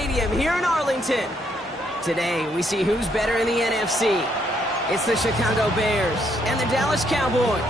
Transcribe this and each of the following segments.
Stadium here in Arlington. Today, we see who's better in the NFC. It's the Chicago Bears and the Dallas Cowboys.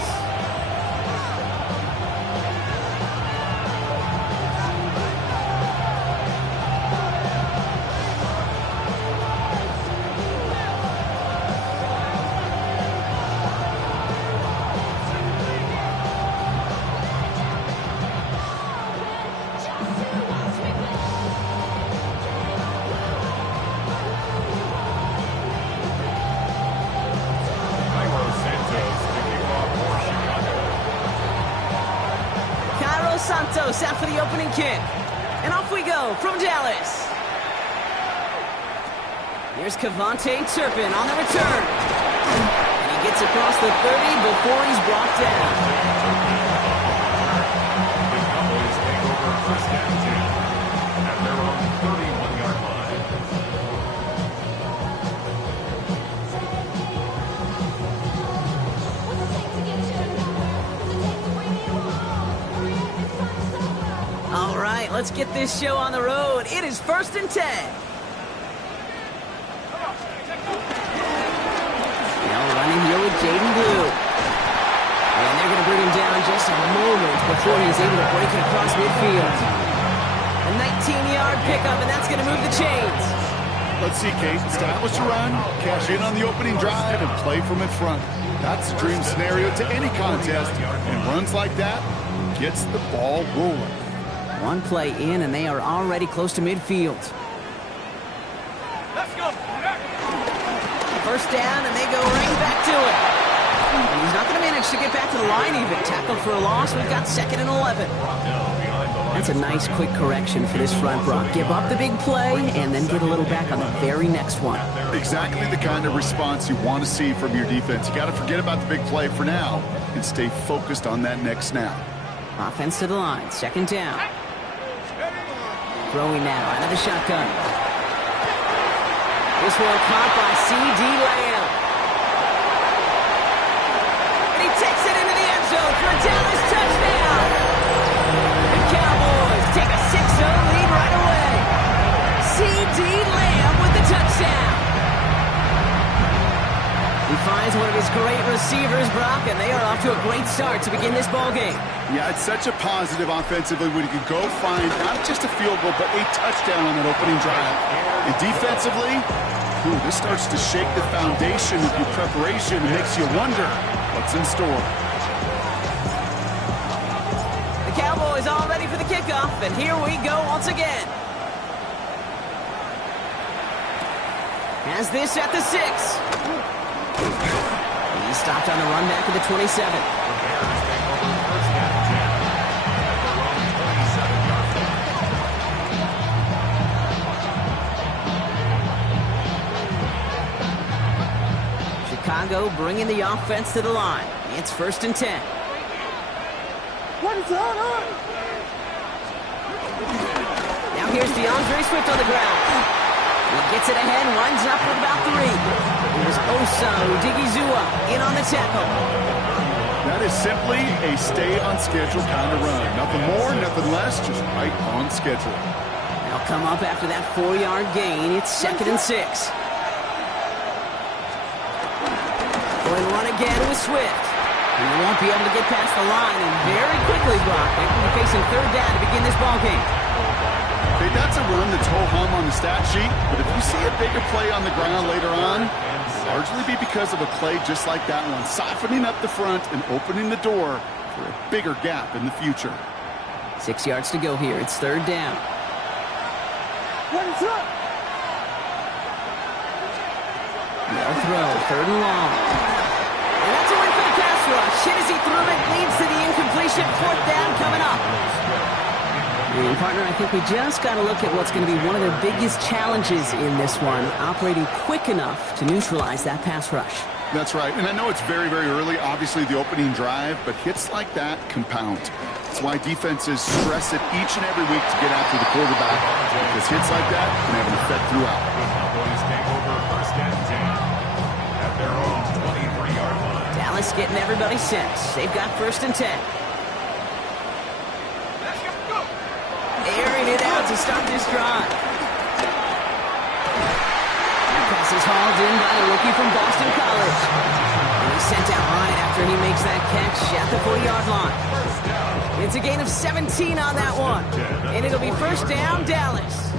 Santos out for the opening kick. And off we go from Dallas. Here's Kevontae Turpin on the return. And he gets across the 30 before he's brought down. The Cowboys take over first and 10 at their own 31-yard line. All right, let's get this show on the road. It is 1st and 10. Now running here with Jaden Blue. And they're going to bring him down just a moment before he's able to break it across midfield. A 19-yard pickup, and that's going to move the chains. Let's see, Kate. Establish a run, cash in on the opening drive, and play from in front. That's the dream scenario to any contest, and runs like that gets the ball rolling. One play in, and they are already close to midfield. Let's go. First down, and they go right back to it. And he's not going to manage to get back to the line even. Tackled for a loss. We've got 2nd and 11. That's a nice quick correction for this front, Brock. Give up the big play, and then get a little back on the very next one. Exactly the kind of response you want to see from your defense. You got to forget about the big play for now and stay focused on that next snap. Offense to the line. 2nd down. Throwing now out of the shotgun. This one caught by C.D. Lamb. And he takes it into the end zone for a Dallas touchdown. The Cowboys take a 6-0 lead right away. C.D. Lamb with the touchdown. He finds one of his great receivers, Brock, and they are off to a great start to begin this ballgame. Yeah, it's such a positive offensively when you can go find not just a field goal, but a touchdown on that opening drive. And defensively, this starts to shake the foundation of your preparation and makes you wonder what's in store. The Cowboys all ready for the kickoff, and here we go once again. Has this at the 6. He stopped on the run back of the 27. Chicago bringing the offense to the line. It's 1st and 10. What is that on? Now here's DeAndre Swift on the ground. He gets it ahead, winds up with about 3. It was Osa Odigizua in on the tackle. That is simply a stay-on-schedule kind of run. Nothing more, nothing less, just right on schedule. They'll come up after that 4-yard gain. It's 2nd and 6. Going run again with Swift. He won't be able to get past the line, and very quickly, Brock, they will be facing 3rd down to begin this ballgame. Hey, that's a run that's ho-hum on the stat sheet, but if you see a bigger play on the ground later on, it'll largely be because of a play just like that one, softening up the front and opening the door for a bigger gap in the future. 6 yards to go here. It's 3rd down. What is up? They'll throw, 3rd and long. And that's a win for the pass rush. Hit as he threw it, leads to the incompletion. 4th down coming up. And partner, I think we just got to look at what's going to be one of their biggest challenges in this one, operating quick enough to neutralize that pass rush. That's right, and I know it's very, very early, obviously the opening drive, but hits like that compound. That's why defenses stress it each and every week to get after the quarterback, because hits like that can have an effect throughout. The Cowboys take over 1st and 10 at their own 23-yard line. Dallas getting everybody set. They've got 1st and 10. Airing it out to start this drive. hauled in by the rookie from Boston College. And he's sent out right after he makes that catch at the 40-yard line. It's a gain of 17 on that one. And it'll be first down, Dallas.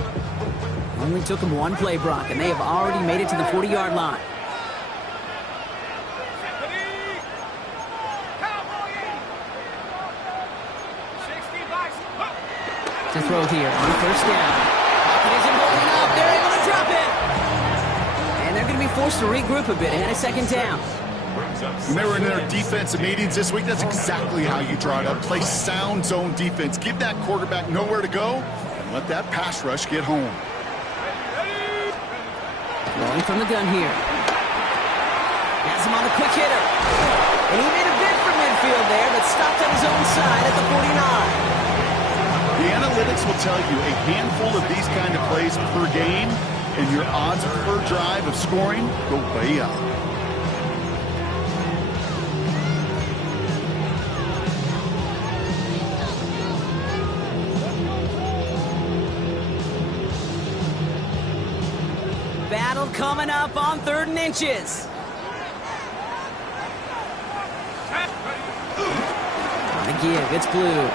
Only took him one play, Brock, and they have already made it to the 40-yard line. To throw here on first down. Pocket isn't holding up. They're able to drop it. And they're going to be forced to regroup a bit ahead of second down. When they were in their defensive meetings this week, that's exactly how you draw it up. Play sound zone defense. Give that quarterback nowhere to go and let that pass rush get home. Rolling from the gun here. Has him on the quick hitter. And he made a bid for midfield there, but stopped on his own side at the 49. The analytics will tell you a handful of these kind of plays per game, and your odds per drive of scoring go way up. Battle coming up on 3rd and inches. On the give, it's Blue.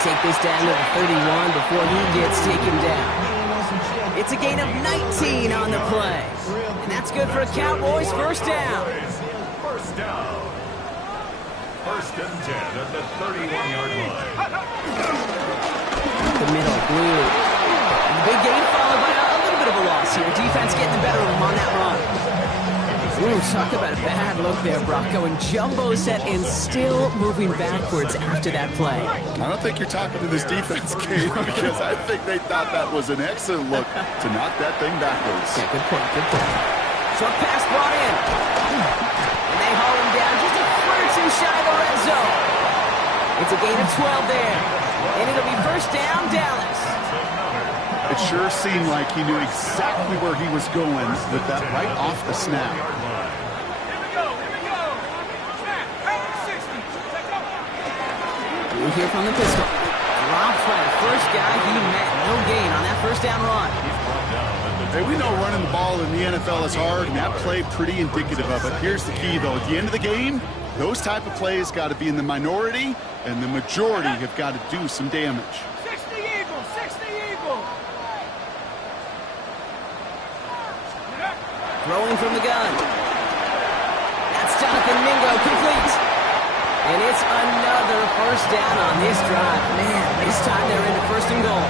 Take this down to the 31 before he gets taken down. It's a gain of 19 on the play. And that's good for a Cowboys first down. First down. 1st and 10 at the 31-yard line. The middle, Blue. The big gain followed by a little bit of a loss here. Defense getting the better of him on that run. Ooh, talk about a bad look there, Brock. Going jumbo set and still moving backwards after that play. I don't think you're talking to this defense, Kate, because I think they thought that was an excellent look to knock that thing backwards. Yeah, good point, good point. Short pass brought in. And they haul him down just a foot or two shy of the red zone. It's a gain of 12 there. And it'll be first down, Dallas. It sure seemed like he knew exactly where he was going with that right off the snap. We'll hear from the pistol. Drops by the first guy he met. No gain on that first down run. Hey, we know running the ball in the NFL is hard, and that play pretty indicative of it. Here's the key, though. At the end of the game, those type of plays got to be in the minority, and the majority have got to do some damage. 60 Eagles, 60 Eagles. Throwing from the gun. That's Jonathan Mingo, complete. And it's another first down on this drive. Man, this time they're into 1st and goal.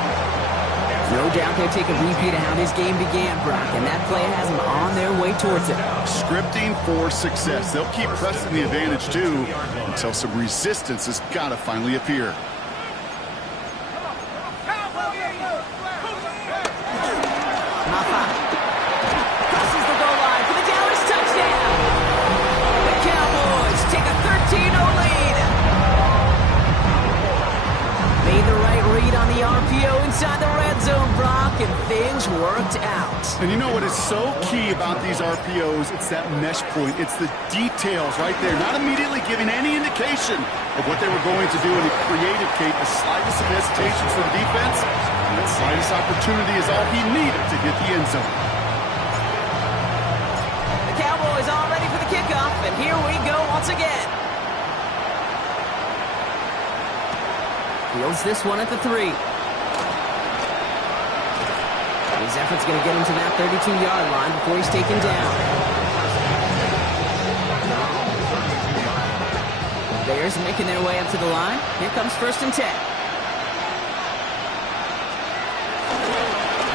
No doubt they'll take a repeat of how this game began, Brock, and that play has them on their way towards it. Scripting for success. They'll keep pressing the advantage, too, until some resistance has got to finally appear. Crosses the goal line for the Dallas touchdown. The Cowboys take a 13-0 lead. Made the right read on the RPO inside the red zone, Brock, and things worked out. And you know what is so key about these RPOs? It's that mesh point. It's the details right there. Not immediately giving any indication of what they were going to do, and it created, Kate, the slightest of hesitations for the defense. And that slightest opportunity is all he needed to hit the end zone. The Cowboys all ready for the kickoff, and here we go once again. Fields this one at the 3. His effort's going to get him to that 32-yard line before he's taken down. Bears making their way up to the line. Here comes 1st and 10.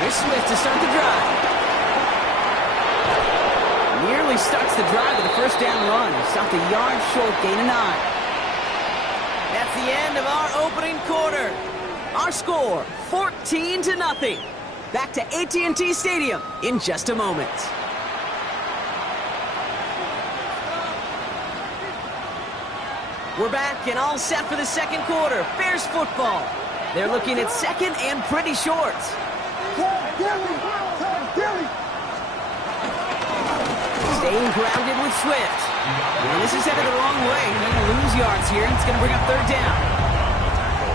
Here's Swift to start the drive. Nearly starts the drive with a first down run. Stopped a yard short, gain of 9. That's the end of our opening quarter. Our score, 14-0. Back to AT&T Stadium in just a moment. We're back and all set for the second quarter. Bears football. They're looking at second and pretty short. Staying grounded with Swift. And this is headed the wrong way. They're going to lose yards here, and it's going to bring up 3rd down.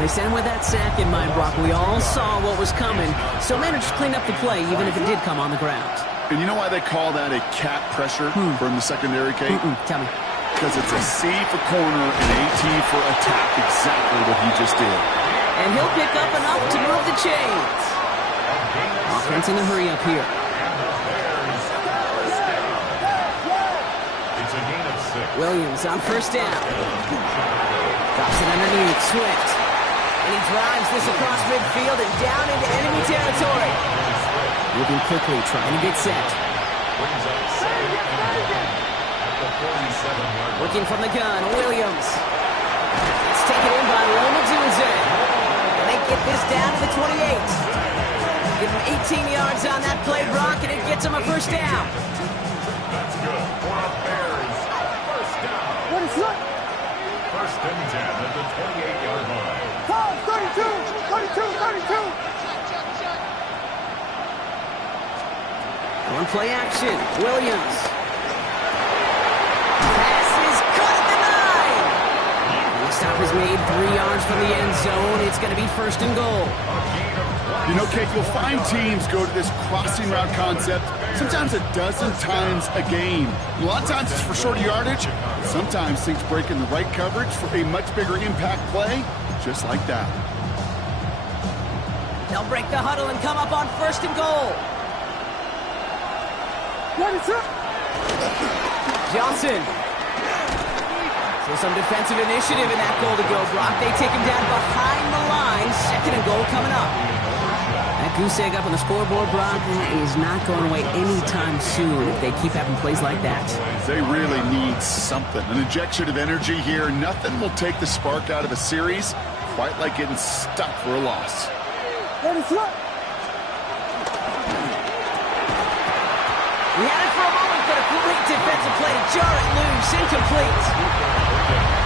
They sent him with that sack in mind, Brock. We all saw what was coming, so managed to clean up the play, even if it did come on the ground. And you know why they call that a cat pressure from the secondary, Kate? Tell me. Because it's a C for corner and AT for attack, exactly what he just did. And he'll pick up enough to move the chains. Offense in a hurry up here. It's a gain of 6. Williams on first down. Drops it underneath. Swift. And he drives this across midfield and down into enemy territory. Moving quickly, trying to get set. Brings up 7 at the 47-yard line. Working from the gun, Williams. It's taken in by Loma Dunze. And they get this down to the 28. Give him 18 yards on that play, Brock, and it gets him a first down. That's good for a Bears first down. What is that? First and 10 at the 28-yard line. 32, 32, 32. One play action, Williams. Pass is caught at the 9. And the stop is made 3 yards from the end zone. It's going to be first and goal. You know, Kate, you'll find teams go to this crossing route concept sometimes a dozen times a game. A lot of times it's for shorter yardage. Sometimes things break in the right coverage for a much bigger impact play, just like that. They'll break the huddle and come up on first and goal. What is that? Johnson. So some defensive initiative in that goal to go, Brock. They take him down behind the line. Second and goal coming up. That goose egg up on the scoreboard, Brock, is not going away anytime soon if they keep having plays like that. They really need something. An injection of energy here. Nothing will take the spark out of a series quite like getting stuck for a loss. What is that? We had it for a moment, but a great defensive play to jar it loose. Incomplete.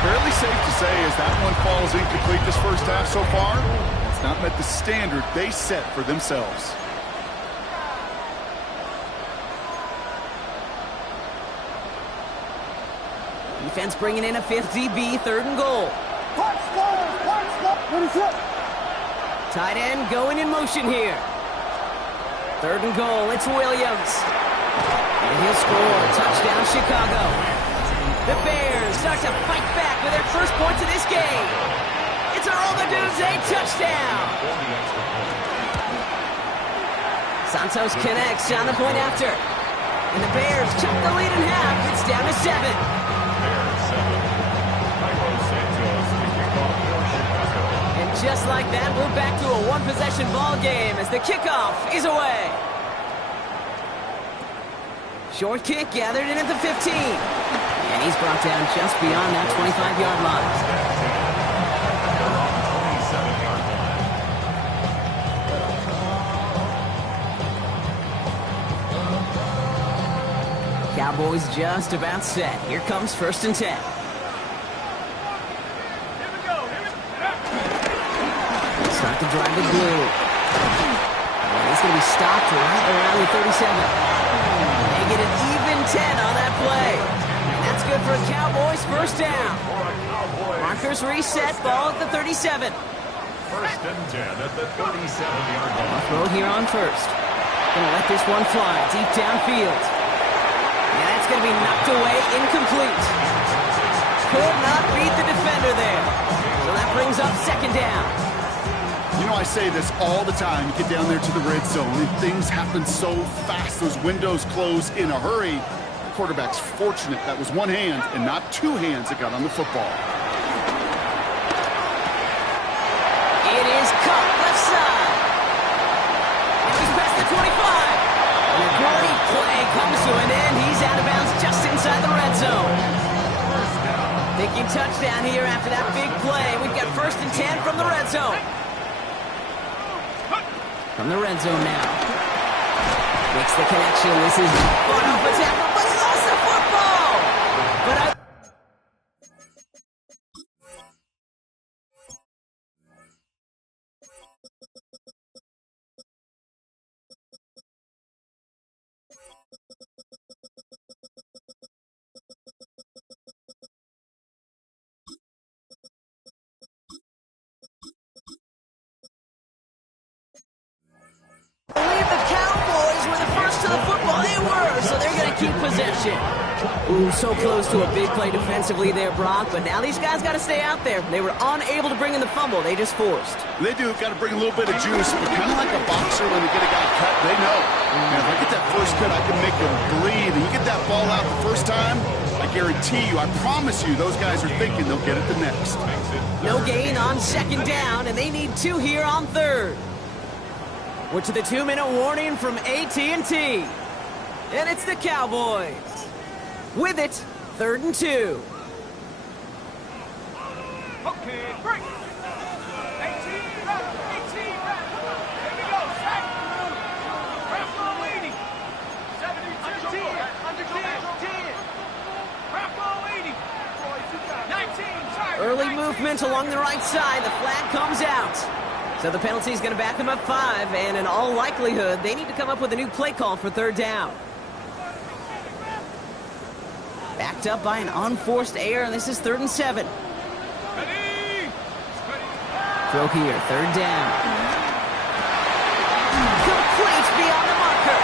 Fairly safe to say as that one falls incomplete this first half so far, it's not met the standard they set for themselves. Defense bringing in a fifth DB, third and goal. What is that? Tight end going in motion here. Third and goal, it's Williams. And he'll score. Touchdown, Chicago. The Bears start to fight back with their first points of this game. It's a Romadunze touchdown. Santos connects on the point after. And the Bears chop the lead in half. It's down to 7. And just like that, we're back to a one-possession ball game as the kickoff is away. Short kick gathered in at the 15. And he's brought down just beyond that 25-yard line. Cowboys just about set. Here comes first and 10. Start to drive with blue. And he's going to be stopped right around the 37. They get an even 10 on that play. And that's good for a Cowboys first down. Markers reset, ball at the 37. First and 10 at the 37-yard line. Throw here on first. Gonna let this one fly deep downfield. And that's gonna be knocked away, incomplete. Could not beat the defender there. So that brings up second down. You know, I say this all the time. You get down there to the red zone, and things happen so fast. Those windows close in a hurry. The quarterback's fortunate that was one hand and not two hands that got on the football. It is caught left side. And he's past the 25. And a great play comes to an end. He's out of bounds just inside the red zone. Thinking touchdown here after that big play. We've got first and 10 from the red zone. From the red zone now. Makes the connection. This is one off a tackle, but he lost the football. But I keep possession. Ooh, so close to a big play defensively there, Brock, but now these guys got to stay out there. They were unable to bring in the fumble. They just forced. They do. Got to bring a little bit of juice, but kind of like a boxer when they get a guy cut, they know. Man, if I get that first cut, I can make them bleed. And you get that ball out the first time, I guarantee you, I promise you, those guys are thinking they'll get it the next. No gain on second down, and they need 2 here on third. We're to the 2-minute warning from AT&T. And it's the Cowboys. With it, 3rd and 2. Okay, break. 18, rep. 18, rep. Here we go, sack. Rep on waiting. 17, 10. Rep on waiting. 19, sorry. Early movement along the right side. The flag comes out. So the penalty is going to back them up 5, and in all likelihood, they need to come up with a new play call for 3rd down. Backed up by an unforced error, and this is 3rd and 7. Ready. Throw here, 3rd down. Complete beyond the marker.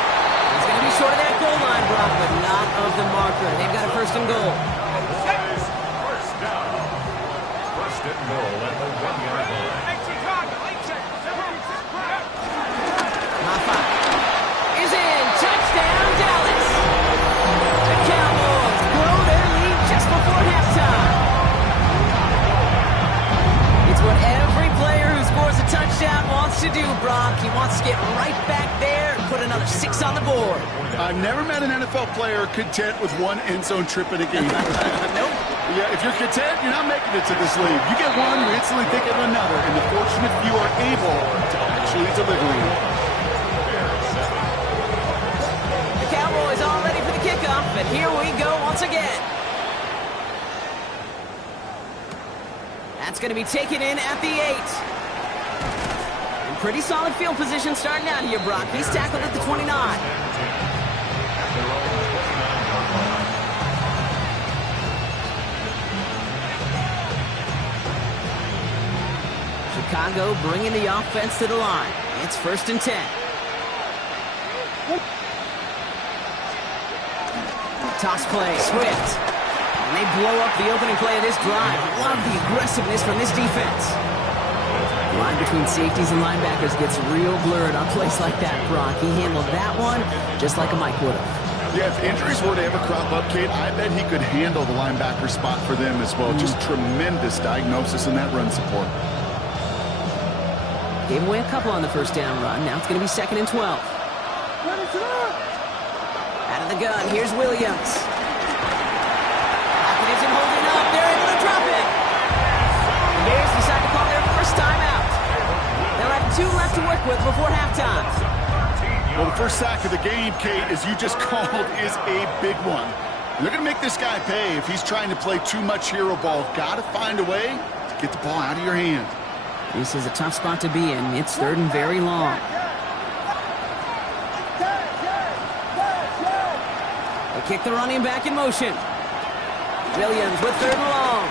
He's going to be short of that goal line, Brock, but not of the marker. They've got a 1st and goal. First down. 1st and goal at the 1-yard line. Mafa is in. Touchdown, Dallas. The Cowboys grow their lead just before halftime. It's what every player who scores a touchdown wants to do, Brock. He wants to get right back there and put another 6 on the board. I've never met an NFL player content with 1 end zone trip in a game. Nope. Yeah, if you're content, you're not making it to this league. You get one, you instantly think of another, and the fortunate few are able to actually deliver it. The Cowboys all ready for the kickoff, and here we go once again. That's going to be taken in at the 8. And pretty solid field position starting out here, Brock. He's tackled at the 29. Chicago bringing the offense to the line. It's 1st and 10. Toss play, Swift. And they blow up the opening play of this drive. Love the aggressiveness from this defense. The line between safeties and linebackers gets real blurred on plays like that, Brock. He handled that one just like a Mike would have. Yeah, if injuries were to ever crop up, Kate, I bet he could handle the linebacker spot for them as well. Just tremendous diagnosis in that run support. Gave away a couple on the 1st down run. Now it's going to be 2nd and 12. Out of the gun, here's Williams. Lockett isn't holding up. They're able to drop it. The Bears decide to call their 1st timeout. They'll have 2 left to work with before halftime. Well, the 1st sack of the game, Kate, as you just called, is a big one. And they're going to make this guy pay if he's trying to play too much hero ball. Got to find a way to get the ball out of your hand. This is a tough spot to be in. It's 3rd and very long. They kick the running back in motion. Williams with 3rd and long.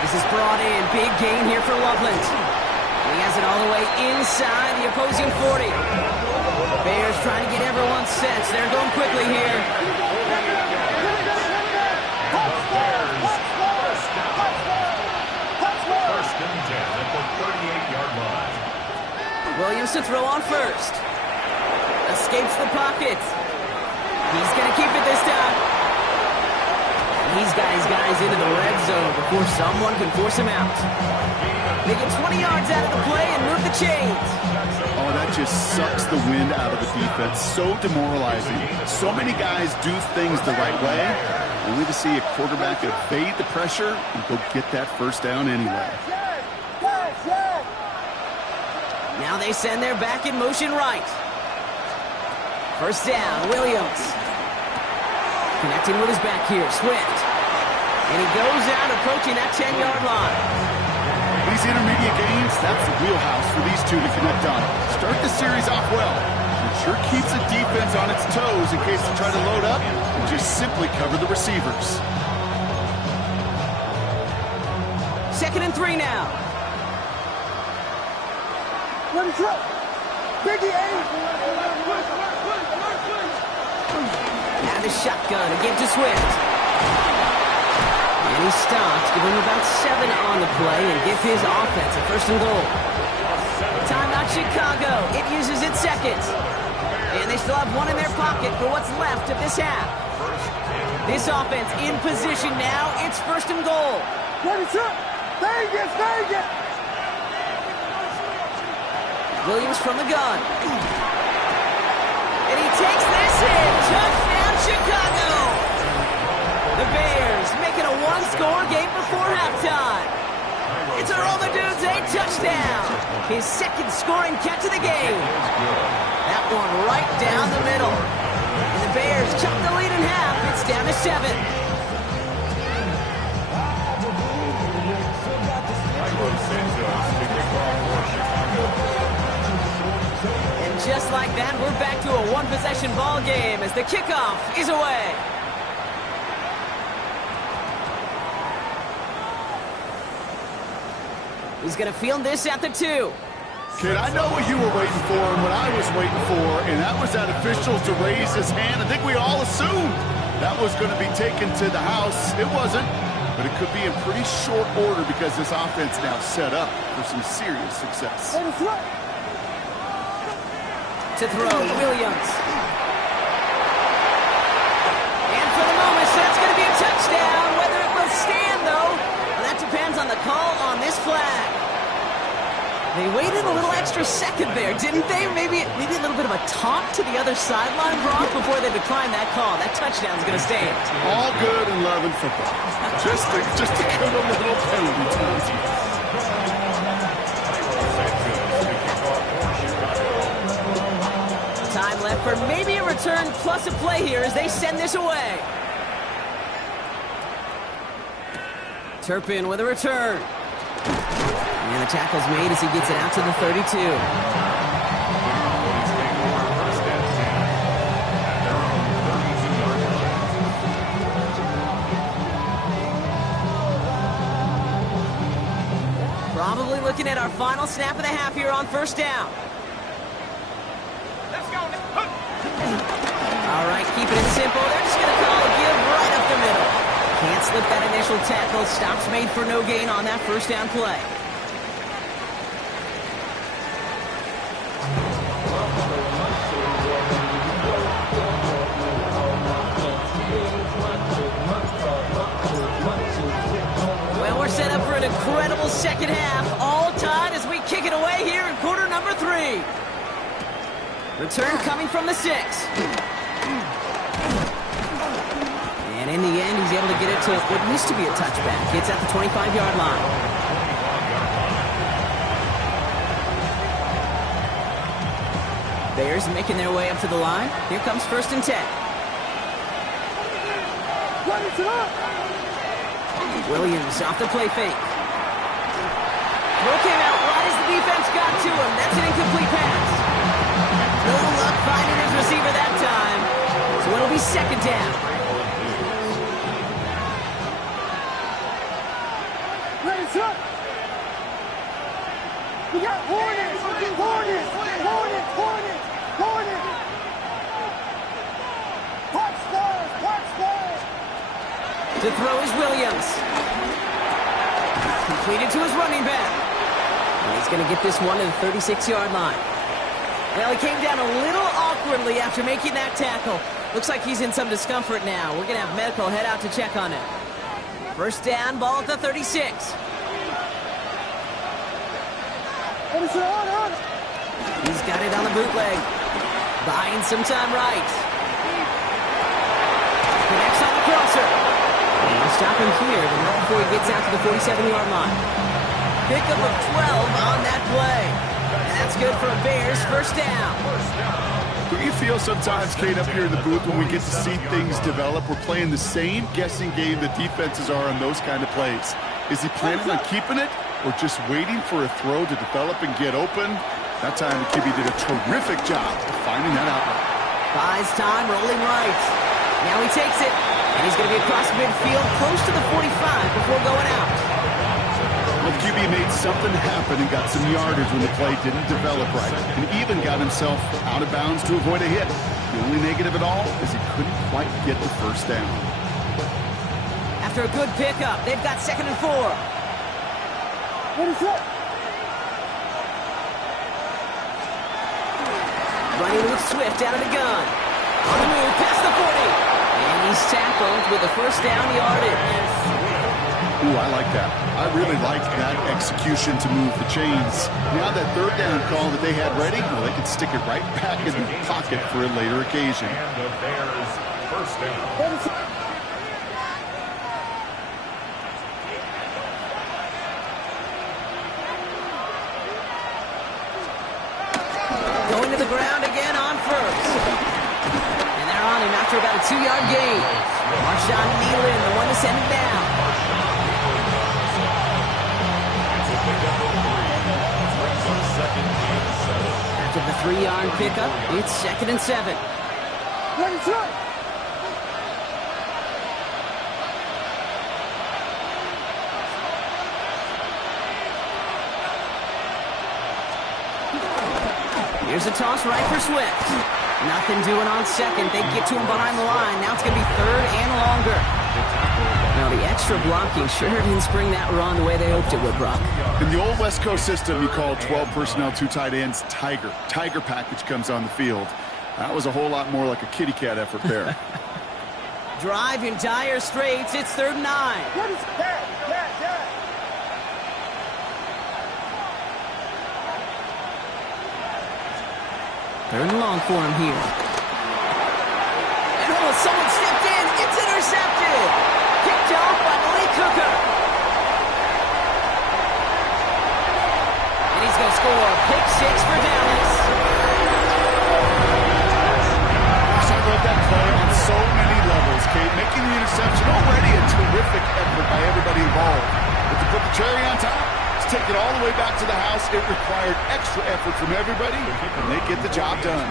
This is brought in. Big gain here for Loveland. He has it all the way inside the opposing 40. Bears trying to get everyone set. So they're going quickly here. Williams to throw on 1st. Escapes the pocket. He's going to keep it this time. And he's got his guys into the red zone before someone can force him out. They get 20 yards out of the play and move the chains. Oh, that just sucks the wind out of the defense. So demoralizing. So many guys do things the right way, only to see a quarterback evade the pressure and go get that 1st down anyway. Now they send their back in motion right. 1st down, Williams. Connecting with his back here, Swift. And he goes out approaching that 10-yard line. These intermediate gains, that's the wheelhouse for these two to connect on. Start the series off well. It sure keeps the defense on its toes in case they try to load up and just simply cover the receivers. 2nd and 3 now. Let it drop. Biggie, the shotgun, a give to Swift. And he stops, give him about 7 on the play, and give his offense a 1st and goal. Timeout Chicago. It uses its seconds. And they still have 1 in their pocket for what's left of this half. This offense in position now. It's 1st and goal. Ready, set. Vegas, Vegas. Williams from the gun. And he takes this in. Touchdown, Chicago. The Bears making a 1-score game before halftime. It's a roll the dudes, a touchdown. His 2nd scoring catch of the game. That one right down the middle. And the Bears chop the lead in half. It's down to 7. And just like that, we're back to a 1-possession ball game as the kickoff is away. He's going to field this at the 2. Kid, I know what you were waiting for and what I was waiting for, and that was that official to raise his hand. I think we all assumed that was going to be taken to the house. It wasn't, but it could be in pretty short order because this offense now set up for some serious success. To throw, Williams. And for the moment, so that's going to be a touchdown. Whether it will stand, though, well, that depends on the call on this flag. They waited a little extra second there, didn't they? Maybe a little bit of a taunt to the other sideline, Brock, before they decline that call. That touchdown's going to stand. All good in love and football. Just to give a little penalty to the team. Time left for maybe a return plus a play here as they send this away. Turpin with a return. And the tackle's made as he gets it out to the 32. Probably looking at our final snap of the half here on 1st down. All right, keeping it simple. They're just going to call a give right up the middle. Can't slip that initial tackle. Stops made for no gain on that 1st down play. Well, we're set up for an incredible 2nd half. All tied as we kick it away here in quarter number 3. Return coming from the 6. And in the end, he's able to get it to what used to be a touchback. It's at the 25-yard line. Bears making their way up to the line. Here comes 1st and 10. Williams off the play fake. Throw came out right as the defense got to him. That's an incomplete pass. No luck finding his receiver that time. So it'll be 2nd down. Ready, set. We got Hornets. Hornets. Hornets. Hornets. Hornets. Watch stars. Watch stars. To throw is Williams. Completed to his running back. And he's going to get this one to the 36-yard line. Well, he came down a little awkwardly after making that tackle. Looks like he's in some discomfort now. We're going to have medical head out to check on him. 1st down, ball at the 36. He's got it on the bootleg. Buying some time right. Connects on the crosser. And we'll stop him here, but not before he gets out to the 47-yard line. Pickup of 12 on that play. And that's good for a Bears 1st down. Do you feel sometimes, Kate, up here in the booth when we get to see things develop, we're playing the same guessing game that defenses are on those kind of plays? Is he planning on keeping it or just waiting for a throw to develop and get open? That time the QB did a terrific job of finding that outlet. Buys time, rolling right. Now he takes it, and he's going to be across midfield close to the 45 before going out. Well, the QB made something happen and got some yardage when the play didn't develop right, and even got himself out of bounds to avoid a hit. The only negative at all is he couldn't quite get the first down. After a good pickup, they've got 2nd and 4. What is it? Running with Swift out of the gun. On the move, past the 40. And he's tackled with a first down yardage. Ooh, I like that. I really like that execution to move the chains. Now that 3rd down call that they had ready, well, they can stick it right back in the pocket for a later occasion. And the Bears first down. Going to the ground again on first. And they're on him after about a 2-yard gain. Marshawn Nealon, the one to send him down. After the 3-yard pickup, it's 2nd and 7. What is it? Here's a toss right for Swift. Nothing doing on 2nd. They get to him behind the line. Now it's going to be 3rd and longer. Now the extra blocking sure didn't spring that run the way they hoped it would, Brock. In the old West Coast system, you call 12 personnel, 2 tight ends, Tiger. Tiger package comes on the field. That was a whole lot more like a kitty cat effort there. Drive in dire straits. It's 3rd and 9. What is that? Third and long for him here. And someone stepped in. It's intercepted. Picked off by Malik Hooker. And he's going to score a pick 6 for Dallas. I wrote that play on so many levels, Kate. Making the interception already a terrific effort by everybody involved. But to put the cherry on top, take it all the way back to the house. It required extra effort from everybody, and they get the job done.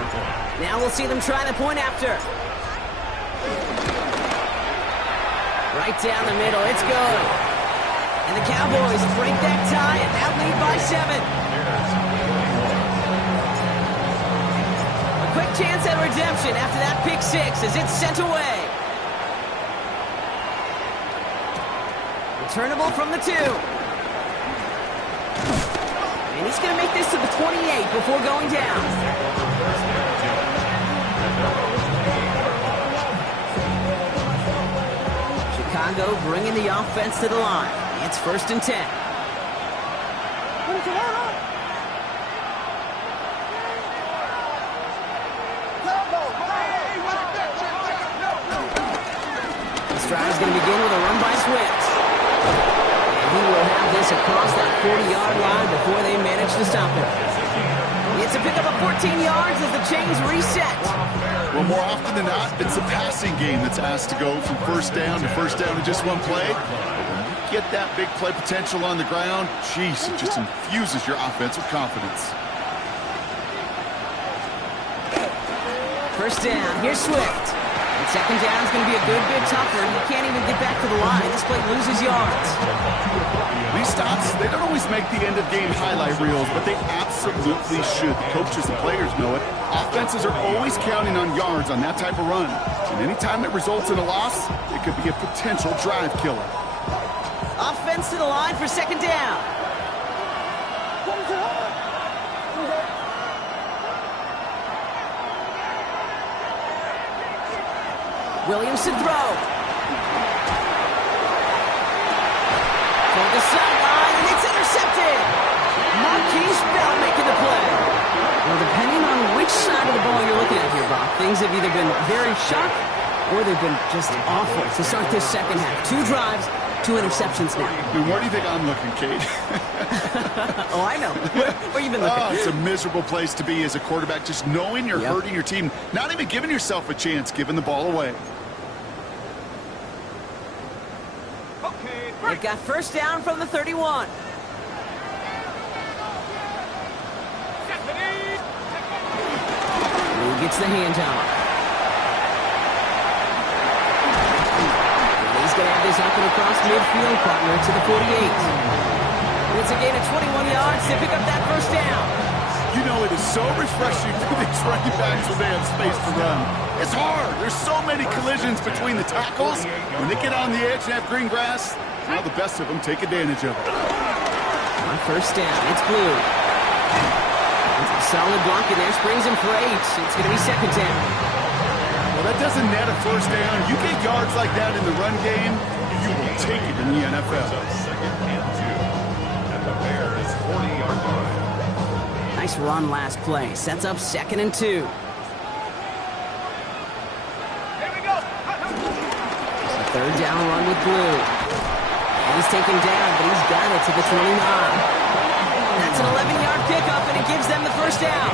Now we'll see them try the point after. Right down the middle. It's good. And the Cowboys break that tie and now lead by 7. A quick chance at redemption after that pick 6 as it's sent away. Returnable from the 2. And he's going to make this to the 28 before going down. Chicago bringing the offense to the line. It's 1st and 10. This drive is going to begin with a run by Swift. He will have this across that 40-yard line before they manage to stop him. It's a pickup of 14 yards as the chains reset. Well, more often than not, it's the passing game that's asked to go from first down in just one play. But when you get that big play potential on the ground, geez, it just infuses your offense with confidence. First down, here's Swift. And 2nd down is going to be a good bit tougher. He can't even get back to the line. This play loses yards. These stops, they don't always make the end-of-game highlight reels, but they absolutely should. The coaches and players know it. Offenses are always counting on yards on that type of run. And anytime it results in a loss, it could be a potential drive killer. Offense to the line for 2nd down. Williamson throw. Toward the sideline, and it's intercepted. Marquise Bell making the play. Well, depending on which side of the ball you're looking at here, Bob, things have either been very sharp or they've been just awful to start this 2nd half. 2 drives, 2 interceptions now. And where do you think I'm looking, Kate? Oh, I know. Where you been looking? Oh, it's a miserable place to be as a quarterback, just knowing you're hurting your team, not even giving yourself a chance, giving the ball away. They've got first down from the 31. Who gets the handoff? And he's going to have this up and across midfield, partner to the 48. And it's a gain of 21 yards to pick up that first down. You know, it is so refreshing for these running backs when they have space to run. It's hard. There's so many collisions between the tackles. When they get on the edge and have green grass, now the best of them take advantage of it. On first down, it's Blue. It's a solid block in there, springs him for 8. It's going to be second down. Well, that doesn't net a first down. You get yards like that in the run game, you will take it in the NFL. Second and 2 at the Bears' 40-yard line. Nice run last play. Sets up second and 2. Third down run with Blue. And he's taken down, but he's got it to the 29. That's an 11-yard pickup, and it gives them the first down.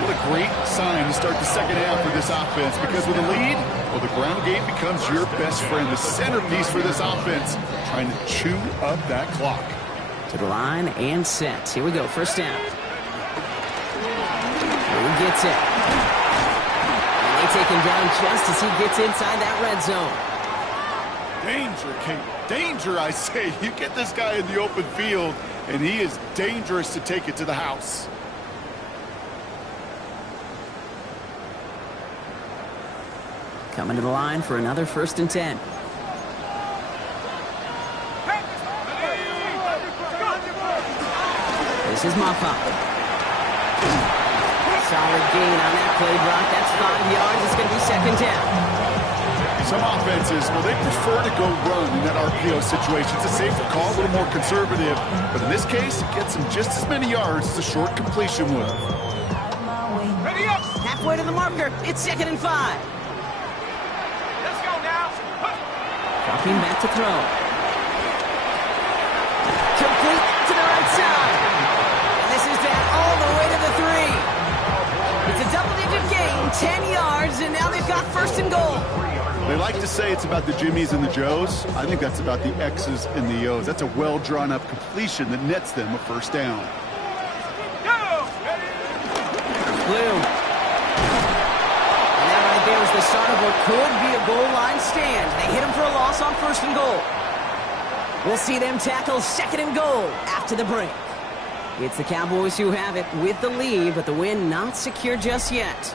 What a great sign to start the second half for this offense, because with a lead, well, the ground game becomes your best friend, the centerpiece for this offense, trying to chew up that clock. To the line and set. Here we go, first down. Blue gets it. And they take him down just as he gets inside that red zone. Danger, Kate. Danger, I say. You get this guy in the open field, and he is dangerous to take it to the house. Coming to the line for another first and 10. This is Moppa. Solid gain on that play, Brock. That's 5 yards. It's going to be second down. Some offenses, well, they prefer to go run in that RPO situation. It's a safer call, a little more conservative. But in this case, it gets them just as many yards as a short completion would. Ready up! Halfway to the marker. It's second and 5. Let's go now! Dropping back to throw. Complete to the right side. And this is down all the way to the 3. It's a double-digit gain, 10 yards, and now they've got first and goal. They like to say it's about the Jimmies and the Joes. I think that's about the X's and the O's. That's a well-drawn-up completion that nets them a first down. Blue. And that right there was the start of what could be a goal line stand. They hit him for a loss on first and goal. We'll see them tackle second and goal after the break. It's the Cowboys who have it with the lead, but the win not secure just yet.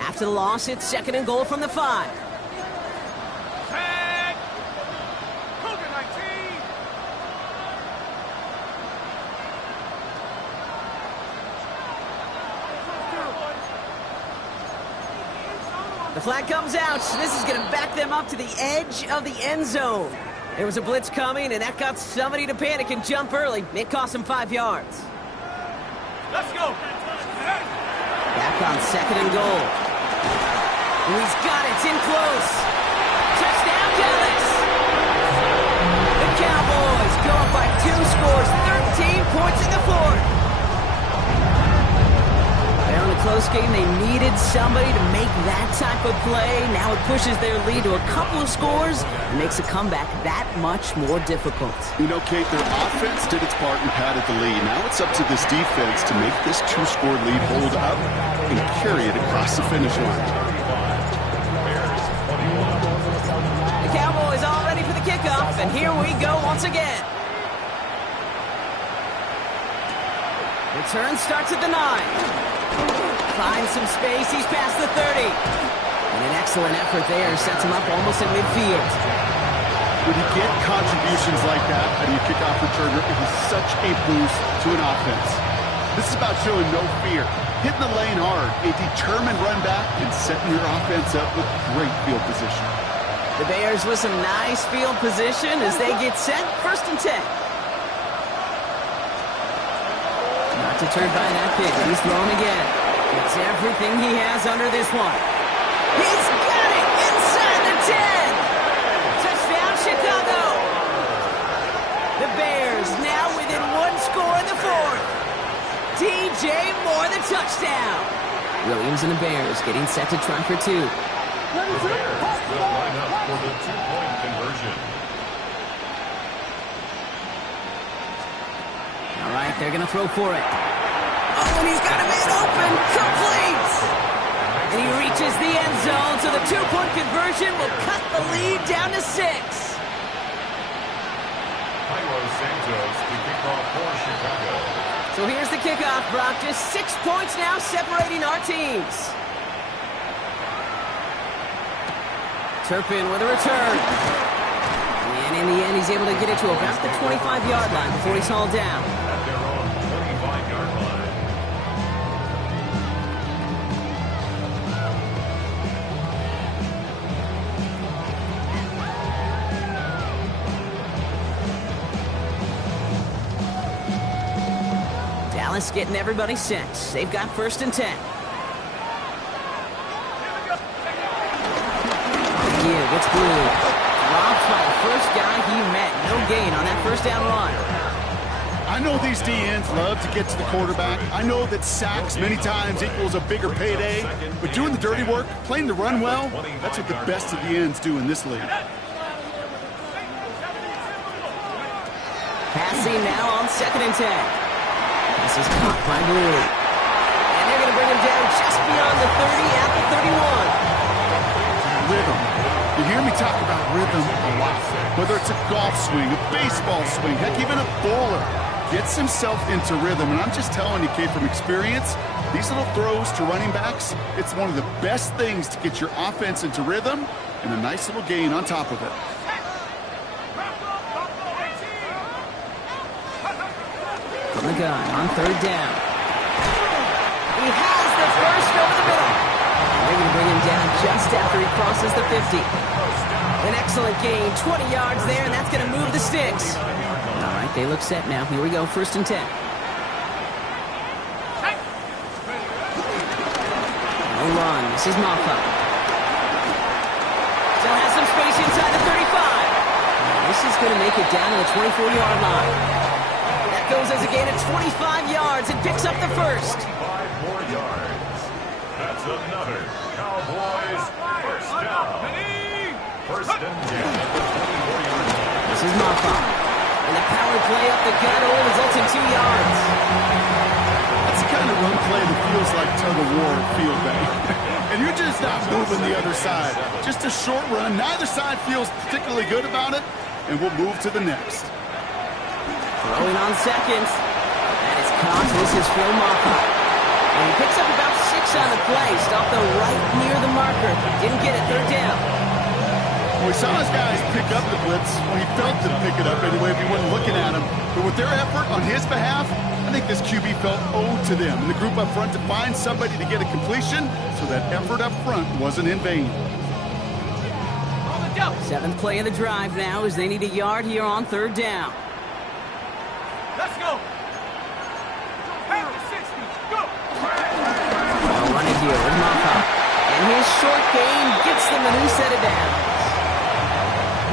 After the loss, it's second and goal from the 5. The flag comes out. This is going to back them up to the edge of the end zone. There was a blitz coming, and that got somebody to panic and jump early. It cost them 5 yards. Let's go! Back on second and goal. And he's got it. It's in close. Touchdown, Dallas. The Cowboys go up by 2 scores, 13 points in the 4th. They're on a close game. They needed somebody to make that type of play. Now it pushes their lead to a couple of scores and makes a comeback that much more difficult. You know, Kate, their offense did its part and padded the lead. Now it's up to this defense to make this 2-score lead hold up and carry it across the finish line. The Cowboys all ready for the kickoff, and here we go once again. Return starts at the 9. Finds some space. He's past the 30. And an excellent effort there. Sets him up almost at midfield. When you get contributions like that out of your kickoff returner, it is such a boost to an offense. This is about showing no fear, hitting the lane hard, a determined run back, and setting your offense up with great field position. The Bears with some nice field position as they get set. First and 10. Not deterred by that pick. He's thrown again. It's everything he has under this one. He's got it inside the 10. Touchdown, Chicago. The Bears now within 1 score in the 4th. DJ Moore, the touchdown. Williams and the Bears getting set to try for 2. The Bears will line up for the 2-point conversion. All right, they're going to throw for it. Oh, and he's got a man open. Complete. And he reaches the end zone, so the 2-point conversion will cut the lead down to 6. Santos to kick off for Chicago. So here's the kickoff, Brock. Just 6 points now separating our teams. Turpin with a return. And in the end, he's able to get it to about the 25-yard line before he's hauled down. At their own 25-yard line. Dallas getting everybody set. They've got 1st and 10. Yeah, gets blue. Drops by the first guy he met. No gain on that 1st down run. I know these DNs love to get to the quarterback. I know that sacks many times equals a bigger payday. But doing the dirty work, playing the run well, that's what the best of the ends do in this league. Passing now on 2nd and 10. This is caught by Blue. And they're going to bring him down just beyond the 30 at the 31. Rhythm. You hear me talk about rhythm a lot. Whether it's a golf swing, a baseball swing, heck, even a bowler gets himself into rhythm. And I'm just telling you, kid, from experience, these little throws to running backs, it's one of the best things to get your offense into rhythm and a nice little gain on top of it. From the gun on 3rd down. He has the first over the middle. They're going to bring him down just after he crosses the 50. An excellent gain, 20 yards there, and that's going to move the sticks. All right, they look set now. Here we go, 1st and 10. No run. This is Moffa. Still has some space inside the 35. This is going to make it down to the 24-yard line. That goes as a gain of 25 yards and picks up the 1st. 5 more yards. That's another Cowboys 1st down. 1st and 10 at the 24-yard line. This is Moffa. And the power play up the gut only results in 2 yards. That's the kind of run play that feels like tug-of-war at field day. And you're just not moving the other side. Just a short run. Neither side feels particularly good about it, and we'll move to the next. Throwing on 2nd. That is caught. This is Phil Moffa. And he picks up about 6 on the play. Stopped though right near the marker. Didn't get it. 3rd down. Well, we saw his guys pick up the blitz when he felt them pick it up anyway if he wasn't looking at him. But with their effort on his behalf, I think this QB felt owed to them and the group up front to find somebody to get a completion, so that effort up front wasn't in vain. 7th play of the drive now as they need a yard here on 3rd down. Let's go. Hey, 60. Go. Well, running here with Moffa. And his short gain gets them a new set of downs.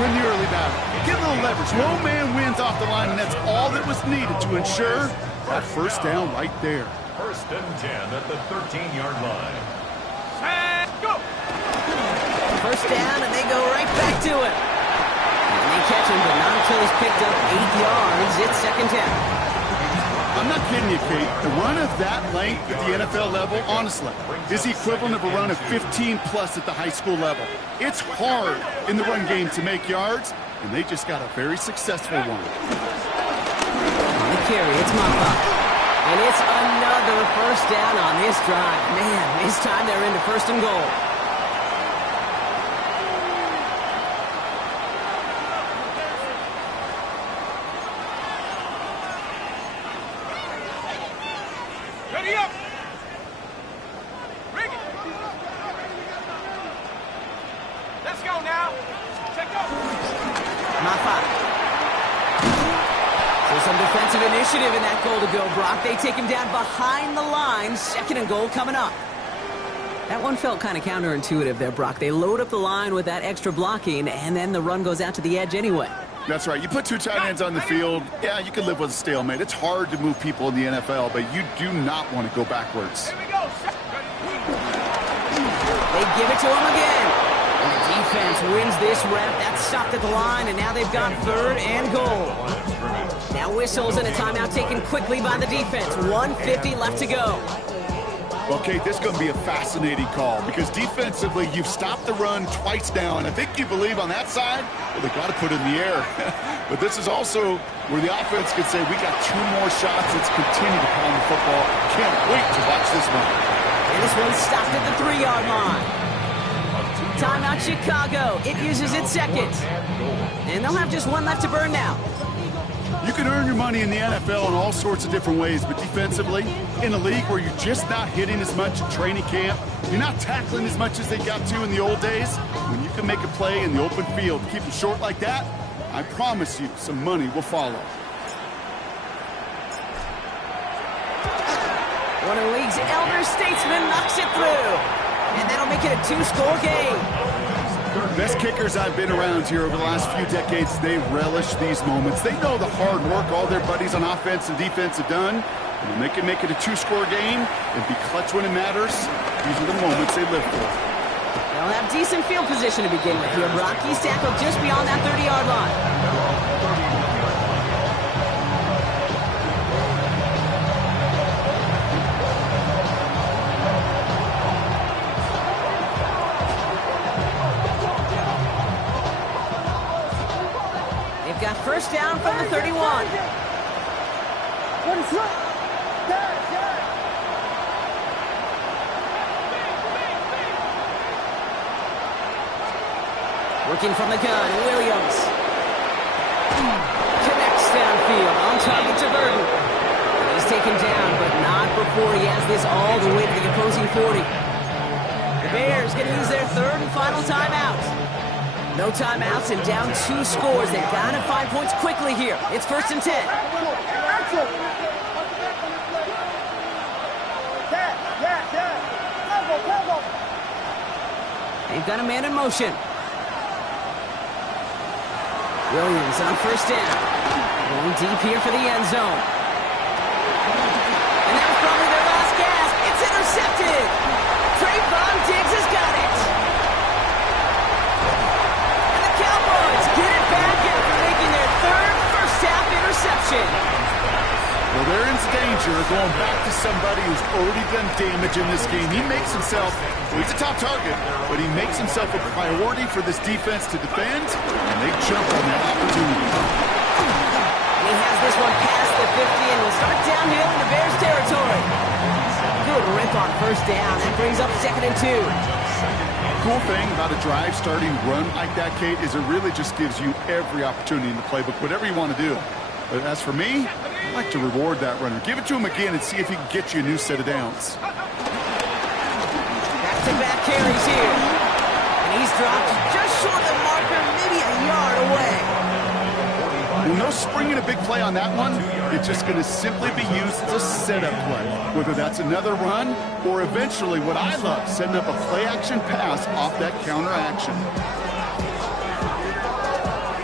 Win the early battle. Get a little leverage. No man wins off the line, and that's all that was needed to ensure that 1st down right there. 1st and 10 at the 13-yard line. And go. 1st down, and they go right back to it. And they catch him, but not until he's picked up 8 yards. It's 2nd down. I'm not kidding you, Kate. The run of that length at the NFL level, honestly, is the equivalent of a run of 15-plus at the high school level. It's hard in the run game to make yards, and they just got a very successful one. On the carry, it's Moffa. And it's another 1st down on this drive. Man, this time they're into 1st and goal. Ready up. Bring it. Let's go now. Check up. Moffa. So some defensive initiative in that goal to go, Brock. They take him down behind the line. 2nd and goal coming up. That one felt kind of counterintuitive there, Brock. They load up the line with that extra blocking, and then the run goes out to the edge anyway. That's right. You put 2 tight ends on the field, yeah, you can live with a stalemate. It's hard to move people in the NFL, but you do not want to go backwards. Here we go. They give it to him again. And the defense wins this rep. That's stopped at the line, and now they've got 3rd and goal. Now whistles and a timeout taken quickly by the defense. 1:50 left to go. Okay, this is going to be a fascinating call because defensively, you've stopped the run twice now, and I think you believe on that side, well, they got to put it in the air. But this is also where the offense could say, we got 2 more shots. Let's continue to pound the football. Can't wait to watch this one. And this one's stopped at the 3-yard line. Timeout Chicago. It uses its second. And they'll have just one left to burn now. You can earn your money in the NFL in all sorts of different ways, but defensively, in a league where you're just not hitting as much in training camp, you're not tackling as much as they got to in the old days, when you can make a play in the open field, keep it short like that, I promise you some money will follow. One of the league's elder statesmen knocks it through. And that'll make it a 2-score game. Best kickers I've been around here over the last few decades, they relish these moments. They know the hard work all their buddies on offense and defense have done. And when they can make it a 2-score game and be clutch when it matters, these are the moments they live for. They'll have decent field position to begin with here. Brock, he's tackled just beyond that 30-yard line. Got first down from the 31. What is up? Working from the gun, Williams. Connects downfield, on target to Burton. He's taken down, but not before he has this all the way to the opposing 40. The Bears going to use their 3rd and final timeout. No timeouts and down 2 scores. They've got to find points quickly here. It's 1st and 10. They've got a man in motion. Williams on 1st down. Going deep here for the end zone. And that was probably their last gasp. It's intercepted. Trayvon Diggs has got it. Get it back after making their 3rd first-half interception. Well, they're in danger going back to somebody who's already done damage in this game. He makes himself, well, he's a top target, but he makes himself a priority for this defense to defend, and they jump on that opportunity. And he has this one past the 50 and will start downhill into Bears territory. Good rip on 1st down. That brings up 2nd and 2. Cool thing about a drive starting run like that, Kate, is it really just gives you every opportunity in the playbook, whatever you want to do. But as for me, I like to reward that runner. Give it to him again and see if he can get you a new set of downs. Back-to-back carries here. And he's dropped just short of the marker, maybe a yard away. Well, no springing a big play on that one. It's just going to simply be used as a setup play, whether that's another run or eventually what I love, setting up a play-action pass off that counter action.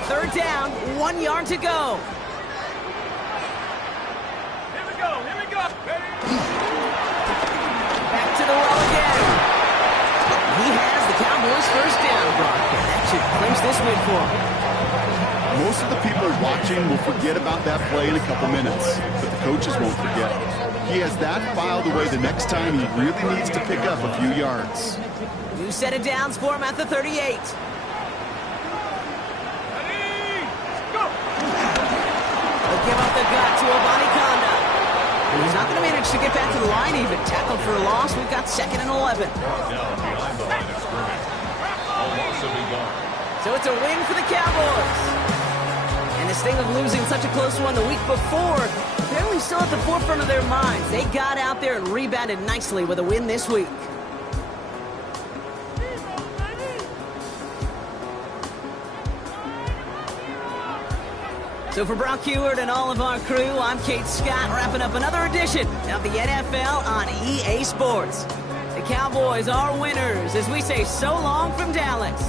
3rd down, 1 yard to go. Here we go. Back to the well again. He has the Cowboys' 1st down, Brock. That should clinch this win for him. Most of the people watching will forget about that play in a couple minutes, but the coaches won't forget. He has that filed away the next time he really needs to pick up a few yards. New set of downs for him at the 38. Ready? Go! They'll give up the gut to Obani Konda. And he's not going to manage to get back to the line even. Tackled for a loss. We've got 2nd and 11. So it's a win for the Cowboys. And this thing of losing such a close one the week before, apparently still at the forefront of their minds. They got out there and rebounded nicely with a win this week. So for Brock Heward and all of our crew, I'm Kate Scott, wrapping up another edition of the NFL on EA Sports. The Cowboys are winners as we say so long from Dallas.